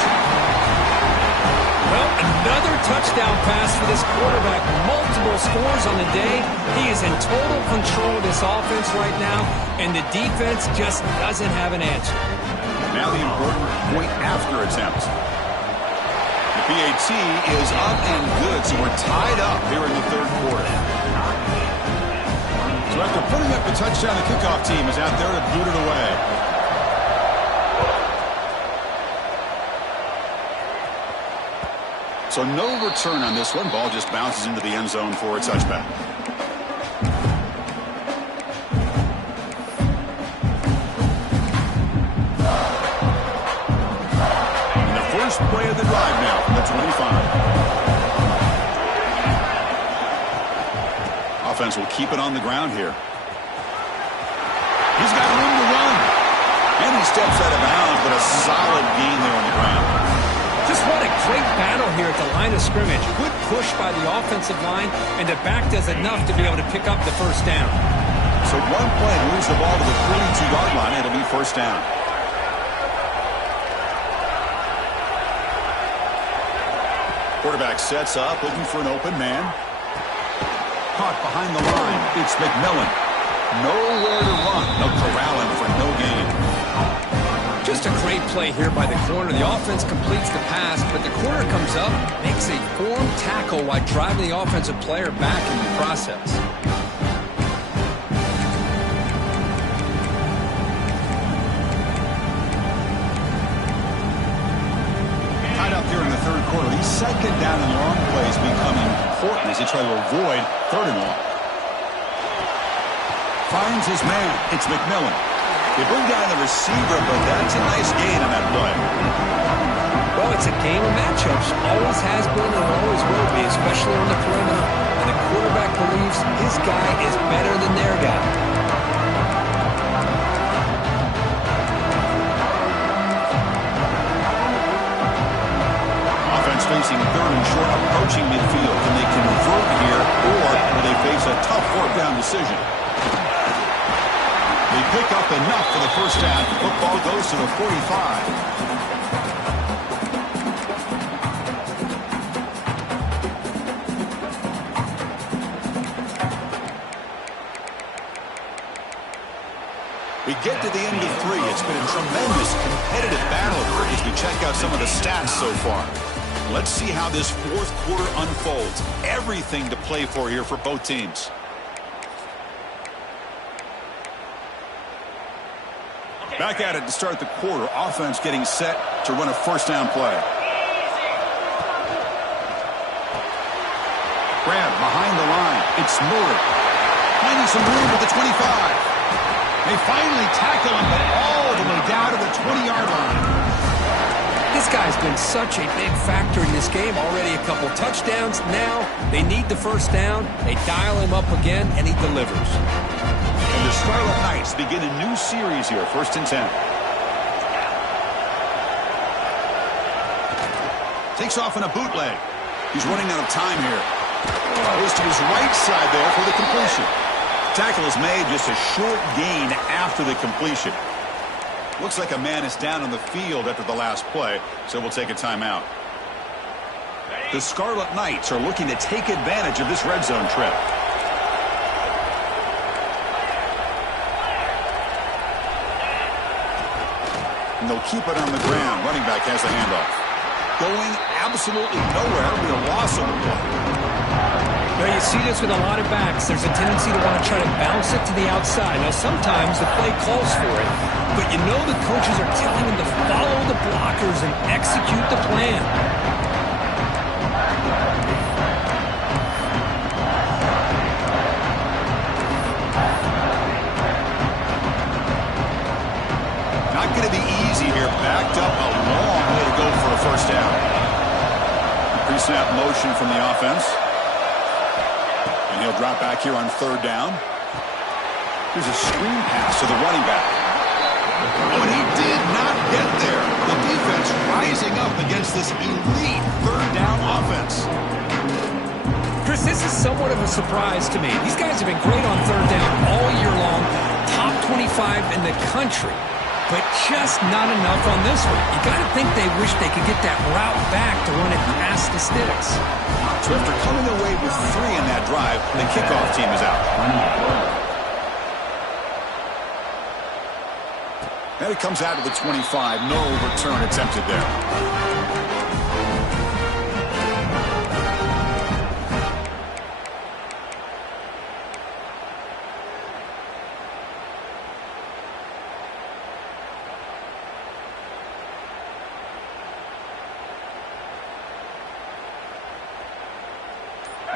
Well, another touchdown pass for this quarterback. Multiple scores on the day. He is in total control of this offense right now, and the defense just doesn't have an answer. Now the important point after attempt. The PAT is up and good, so we're tied up here in the third quarter. So after putting up the touchdown, the kickoff team is out there to boot it away. So no return on this one. Ball just bounces into the end zone for a touchback. And the first play of the drive now from the 25. Offense will keep it on the ground here. He's got room to run. And he steps out of bounds, but a solid gain there on the ground. Just what a great battle here at the line of scrimmage. Good push by the offensive line, and the back does enough to be able to pick up the first down. So one play moves the ball to the 42-yard line. It'll be first down. Quarterback sets up, looking for an open man. Caught behind the line. It's McMillan. Nowhere to run. No corralling for no gain. Just a great play here by the corner. The offense completes the pass, but the corner comes up, makes a form tackle while driving the offensive player back in the process. Tied up here in the third quarter. He's 2nd second down and long plays become important as they try to avoid third and long. Finds his man. It's McMillan. They bring down the receiver, but that's a nice gain on that play. Well, it's a game of matchups. Always has been and always will be, especially on the perimeter. And the quarterback believes his guy is better than their guy. Offense facing third and short, approaching midfield. Can they convert here, or will they face a tough fourth down decision? They pick up enough for the first down. Football goes to the 45. We get to the end of 3. It's been a tremendous competitive battle as we check out some of the stats so far. Let's see how this fourth quarter unfolds. Everything to play for here for both teams. Back at it to start the quarter. Offense getting set to run a first down play. Grab behind the line. It's Murray. Finding some room at the 25. They finally tackle him, but all the way down to the 20-yard line. This guy's been such a big factor in this game. Already a couple touchdowns. Now they need the first down. They dial him up again, and he delivers. And the Scarlet Knights begin a new series here, 1st and 10. Takes off in a bootleg. He's running out of time here. Goes to his right side there for the completion. Tackle is made, just a short gain after the completion. Looks like a man is down on the field after the last play, so we'll take a timeout. The Scarlet Knights are looking to take advantage of this red zone trip. And they'll keep it on the ground. Running back has the handoff. Going absolutely nowhere. It'll be a loss on the play. Well, you see this with a lot of backs. There's a tendency to want to try to bounce it to the outside. Now, sometimes the play calls for it, but you know the coaches are telling them to follow the blockers and execute the plan. Not going to be easy here. Backed up a long way to go for a first down. Pre-snap motion from the offense. And he'll drop back here on 3rd down. Here's a screen pass to the running back. Oh, and he did not get there. The defense rising up against this elite 3rd down offense. Chris, this is somewhat of a surprise to me. These guys have been great on 3rd down all year long. Top 25 in the country. But just not enough on this one. You got to think they wish they could get that route back to run it past the sticks. So after coming away with 3 in that drive, the kickoff team is out. And it comes out to the 25. No return attempted there.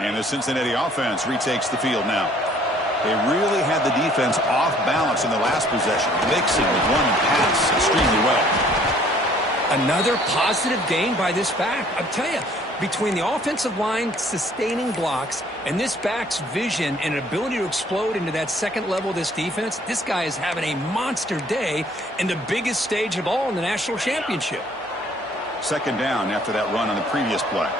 And the Cincinnati offense retakes the field now. They really had the defense off balance in the last possession, mixing the run and pass extremely well. Another positive gain by this back. I'll tell you, between the offensive line sustaining blocks and this back's vision and ability to explode into that second level of this defense, this guy is having a monster day in the biggest stage of all in the national championship. 2nd down after that run on the previous play.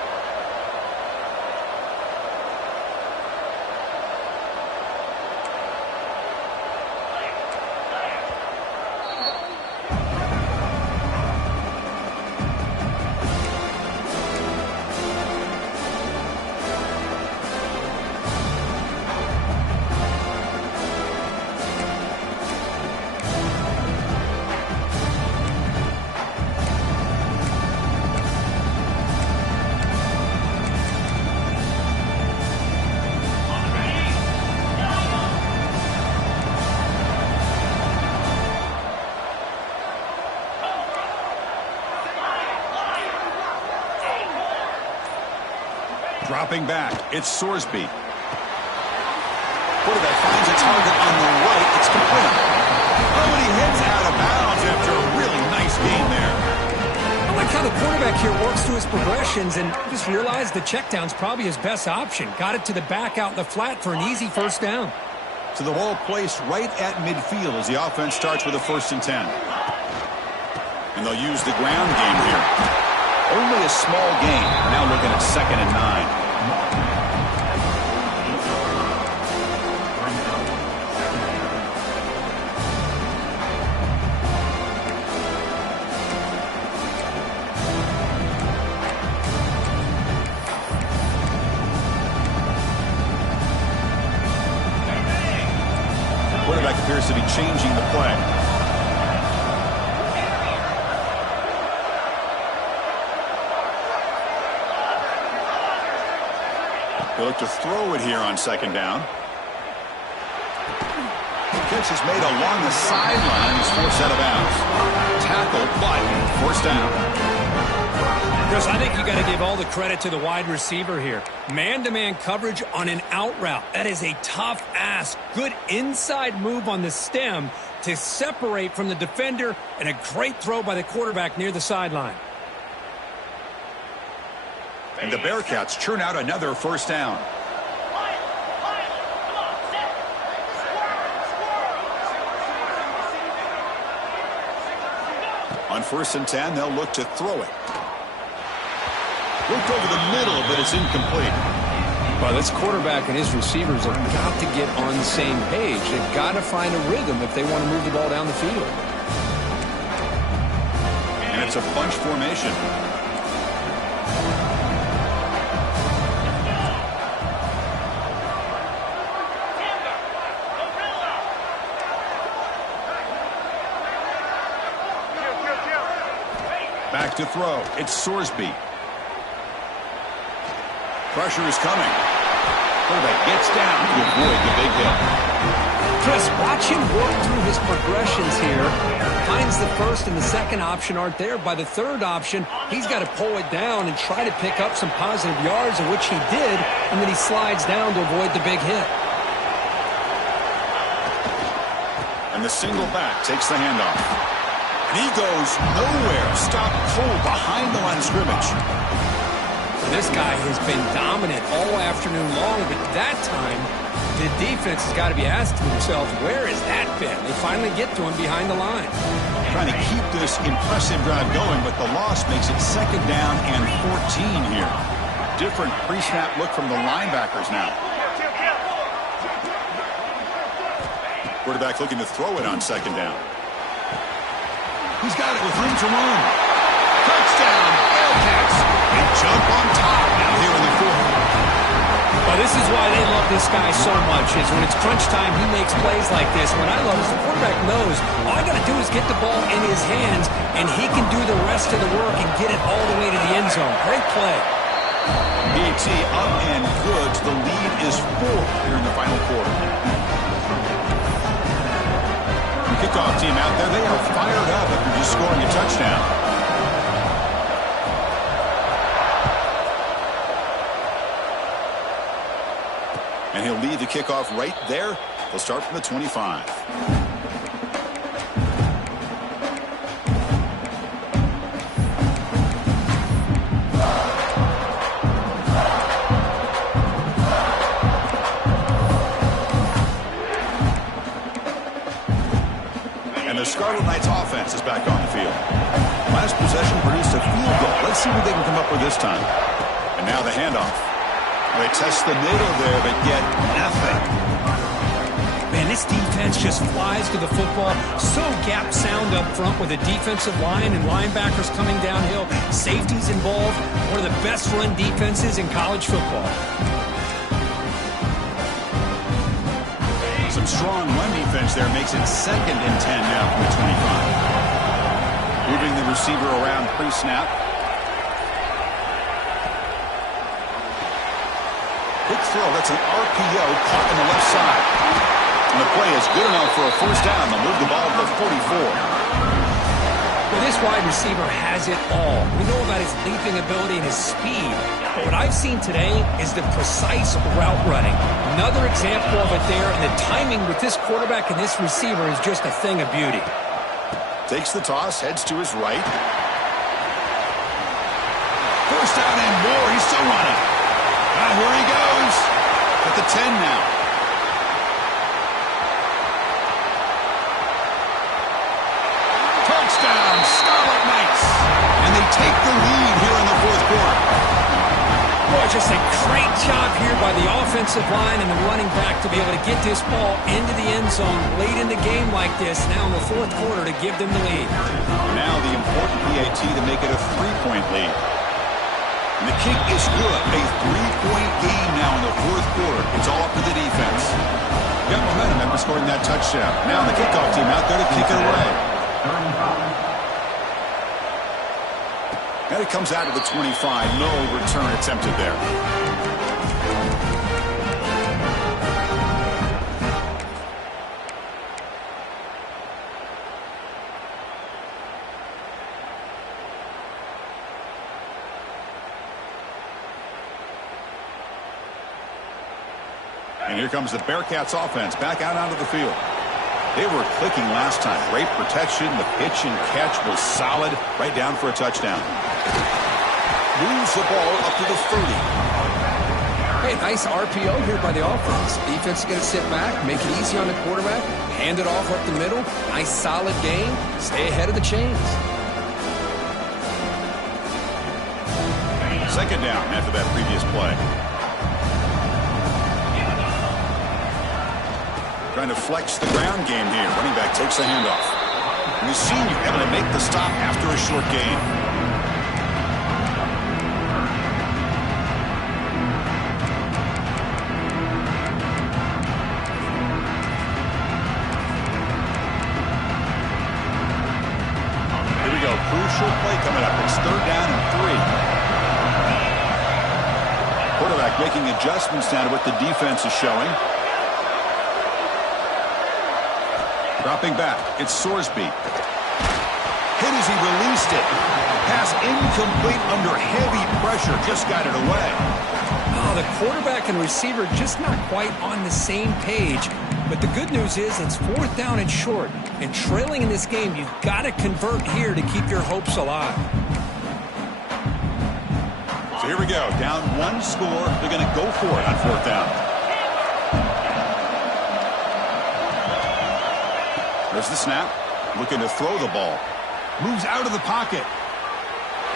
Dropping back, it's Sorsby. Quarterback finds a target on the right. It's complete. Oh, and he heads out of bounds after a really nice game there. I like how the quarterback here works through his progressions and just realized the check down's probably his best option. Got it to the back out in the flat for an easy first down. So the ball placed right at midfield as the offense starts with a 1st and 10. And they'll use the ground game here. Only a small gain. We're now looking at 2nd and 9. Quarterback appears to be changing the play. They look to throw it here on 2nd down. The catch is made along the sideline. He's forced out of bounds. Tackle, but forced down. Chris, I think you got to give all the credit to the wide receiver here. Man-to-man coverage on an out route. That is a tough ask. Good inside move on the stem to separate from the defender, and a great throw by the quarterback near the sideline. And the Bearcats churn out another 1st down. On 1st and 10, they'll look to throw it. Looked over the middle, but it's incomplete. Well, this quarterback and his receivers have got to get on the same page. They've got to find a rhythm if they want to move the ball down the field. And it's a bunch formation. Back to throw. It's Sorsby. Pressure is coming. Quarterback gets down to avoid the big hit. Chris, watch him work through his progressions here. Finds the 1st and the 2nd option aren't there. By the 3rd option, he's got to pull it down and try to pick up some positive yards, of which he did, and then he slides down to avoid the big hit. And the single back takes the handoff. And he goes nowhere. Stopped cold behind the line of scrimmage. This guy has been dominant all afternoon long, but that time, the defense has got to be asking themselves, where has that been? They finally get to him behind the line. Trying to keep this impressive drive going, but the loss makes it 2nd down and 14 here. Different pre-snap look from the linebackers now. Quarterback looking to throw it on 2nd down. He's got it with room to run. Touchdown, Bearcats. They jump on top now here in the 4th. Well, this is why they love this guy so much, is when it's crunch time, he makes plays like this. What I love is the quarterback knows all I got to do is get the ball in his hands, and he can do the rest of the work and get it all the way to the end zone. Great play. BT up and good. The lead is 4 here in the final quarter. Kickoff team out there, they are fired up after just scoring a touchdown. And he'll lead the kickoff right there. They'll start from the 25. The Scarlet Knights offense is back on the field. Last possession produced a field goal. Let's see what they can come up with this time. And now the handoff. They test the middle there, but get nothing. Man, this defense just flies to the football. So gap sound up front with a defensive line and linebackers coming downhill. Safeties involved. One of the best run defenses in college football. Some strong run defense there makes it 2nd and 10 now from the 25. Moving the receiver around pre-snap. Quick throw. That's an RPO caught on the left side. And the play is good enough for a 1st down. They'll move the ball to the 44. Well, this wide receiver has it all. We know about his leaping ability and his speed. But what I've seen today is the precise route running. Another example of it there, and the timing with this quarterback and this receiver is just a thing of beauty. Takes the toss, heads to his right. First down and more. He's still running. Here he goes. At the 10 now. Touchdown, Scarlet Knights. And they take the lead here in the fourth quarter. Boy, just a great job here by the offensive line and the running back to be able to get this ball into the end zone late in the game like this, now in the fourth quarter, to give them the lead. Now the important PAT to make it a 3-point lead. And the kick is good. A 3-point game now in the fourth quarter. It's all up to the defense. Got momentum after scoring that touchdown. Now the kickoff team out there to kick it away. And it comes out of the 25. No return attempted there. And here comes the Bearcats offense back out onto the field. They were clicking last time. Great protection. The pitch and catch was solid. Right down for a touchdown. Moves the ball up to the 30. Hey, nice RPO here by the offense. Defense is going to sit back, make it easy on the quarterback, hand it off up the middle. Nice solid game. Stay ahead of the chains. Second down after that previous play. Trying to flex the ground game here. Running back takes the handoff. And the senior able to make the stop after a short gain. Here we go. Crucial play coming up. It's third down and 3. Quarterback making adjustments down to what the defense is showing. Dropping back, it's Sorsby. Hit as he released it. Pass incomplete under heavy pressure. Just got it away. Oh, the quarterback and receiver just not quite on the same page. But the good news is it's fourth down and short. And trailing in this game, you've got to convert here to keep your hopes alive. So here we go. Down one score. They're going to go for it on fourth down. There's the snap. Looking to throw the ball. Moves out of the pocket.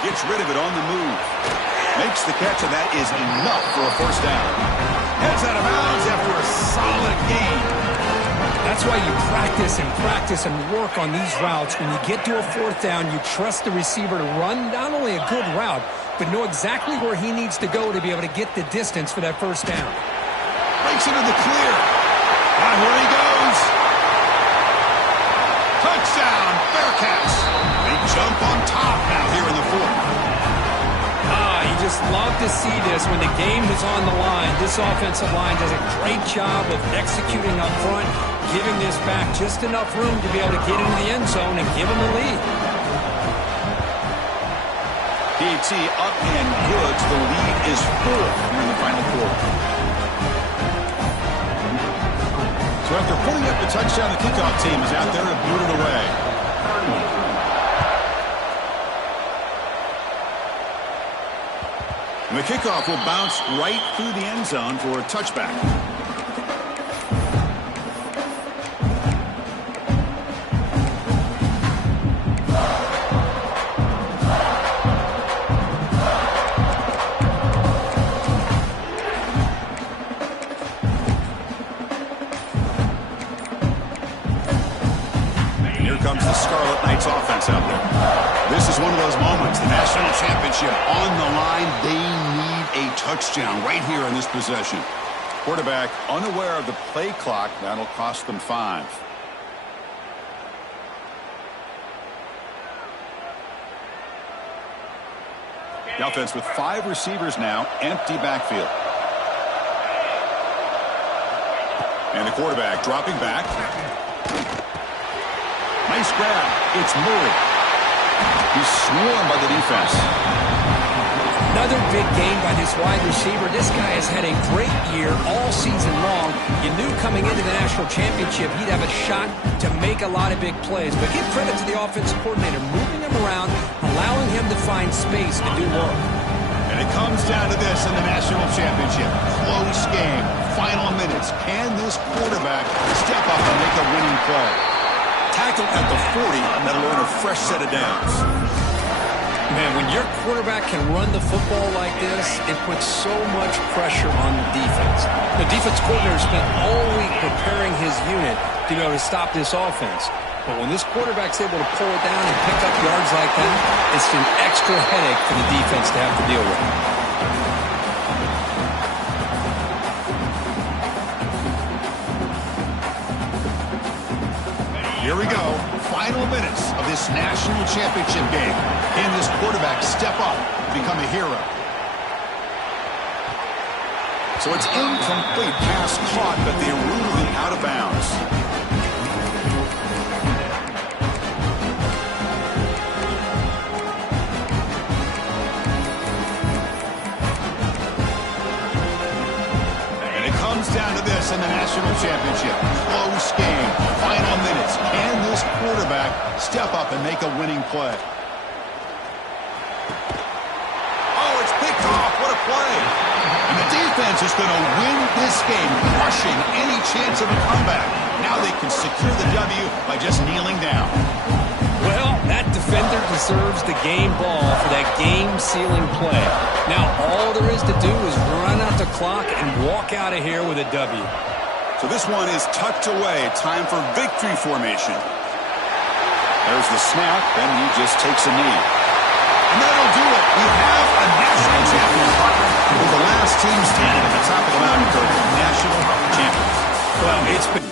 Gets rid of it on the move. Makes the catch, and that is enough for a first down. Heads out of bounds after a solid gain. That's why you practice and work on these routes. When you get to a fourth down, you trust the receiver to run not only a good route, but know exactly where he needs to go to be able to get the distance for that first down. Breaks into the clear. Here he goes. Touchdown, Bearcats. They jump on top now here in the fourth. You just love to see this when the game is on the line. This offensive line does a great job of executing up front, giving this back just enough room to be able to get into the end zone and give them the lead. PAT up and good. The lead is 4 here in the final quarter. So after pulling up the touchdown, the kickoff team is out there to boot it away. And the kickoff will bounce right through the end zone for a touchback. Comes the Scarlet Knights offense out there. This is one of those moments. The national championship on the line. They need a touchdown right here in this possession. Quarterback unaware of the play clock. That'll cost them 5. The offense with 5 receivers now. Empty backfield. And the quarterback dropping back. Nice grab. It's Murray. He's swarmed by the defense. Another big game by this wide receiver. This guy has had a great year all season long. You knew coming into the national championship he'd have a shot to make a lot of big plays. But give credit to the offensive coordinator, moving him around, allowing him to find space to do work. And it comes down to this in the national championship. Close game. Final minutes. Can this quarterback step up and make a winning play? Tackled at the 40, and that'll earn a fresh set of downs. Man, when your quarterback can run the football like this, it puts so much pressure on the defense. The defense coordinator spent all week preparing his unit to be able to stop this offense. But when this quarterback's able to pull it down and pick up yards like that, it's an extra headache for the defense to have to deal with. Here we go. Final minutes of this national championship game. Can this quarterback step up and become a hero? So it's incomplete, pass caught, but they ruled it out of bounds. And it comes down to this in the national championship. Close game. Final minutes. Can this quarterback step up and make a winning play? Oh, it's picked off. What a play. And the defense is going to win this game, crushing any chance of a comeback. Now they can secure the W by just kneeling down. Well, that defender deserves the game ball for that game-sealing play. Now all there is to do is run out the clock and walk out of here with a W. So this one is tucked away. Time for victory formation. There's the snap, and he just takes a knee. And that'll do it. We have a national champion. With the last team standing at the top of the mountain for national champions. Well, it's been...